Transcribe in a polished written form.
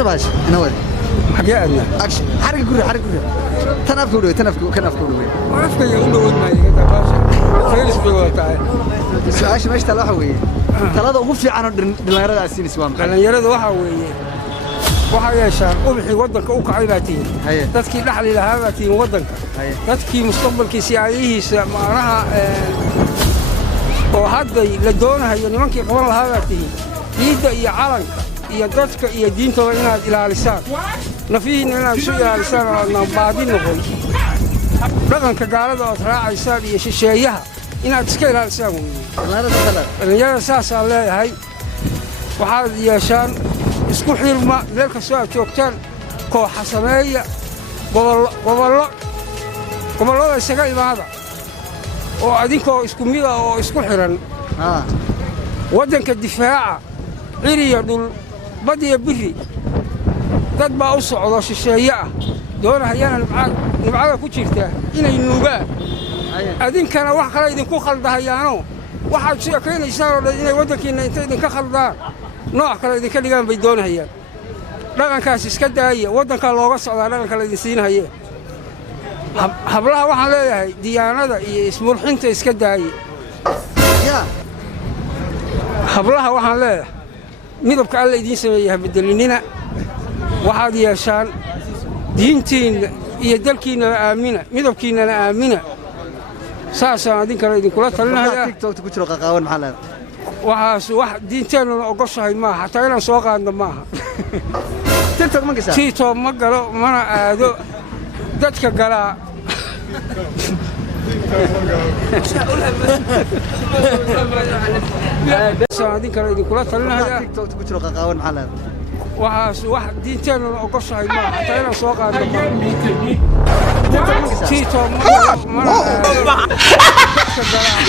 باش انا ولد حكينا اكشن حرق كوري تنف كوري وافق يقولوا ما يقدر باش فيلس بيوتاي سؤال ما اشتغل waxa weeye talada ugu fiican oo dhalinyarada asiinis waa maxay dhalinyarada waxa yeeshaan ubixi wadanka u kacay baatiin dadkii dhaxli lahaa baatiin wadanka dadkii mustaqbalkiisa ayahiisa maanaha oo hadday la doonayo nimankii qaban lahaa baatiin diida iyo calanka iyo dadka iyo diintooda inaad ilaalisaan nafiina inaad soo ilaalisaan oo baadi noqon dhaqanka gaalada oo raacaysaan iyo shisheeyaha inaad iska ilaalisaan dhalinyarada saas aan leeyahay waxaad yeeshaan isku xirma meel kastoo aad joogtaan kooxa sameeya gobollada isaga imaada oo adinkoo isku mid ah oo isku xiran waddanka difaaca ciriya dhul bad iyo biri dad baa u socdo shisheeye ah doonahayana nibcada ku jirta inay nuugaan adinkana wax kale idinku khaldahayaano waxaad sheekaynaysaan oo dhan inay waddankiinna inta idinka khaldaan nooc kale idinka dhigaan bay doonahayaan dhaqankaas iska daaya waddankaa looga socdaa dhaqanka la idin siinahayee hablaha waxaan leeyahay diyaanada iyo ismurxinta iska daaye hablaha waxaan leeyahay midabka alla idiin sameeyey ha bedelinina waxaad yeeshaan diintiinna iyo dalkiinnana aamina midabkiinnana aamina saasaan adinkana idinkula talinayaa tiktok ku jiro qaqaawan maxaa leedahay waxaas wax diinteennuna ogoshahay maaha xataa inaan soo qaadno maaha tiktok ma galo mana aado dadka galaa adinkana idinkula talinayaa tiktok ku jiro qaqaawan maxaa leedahay waxaas wax diinteennuna ogoshahay maaha xataa inaan soo qaadno maaha tiktok mana aado dadka galaa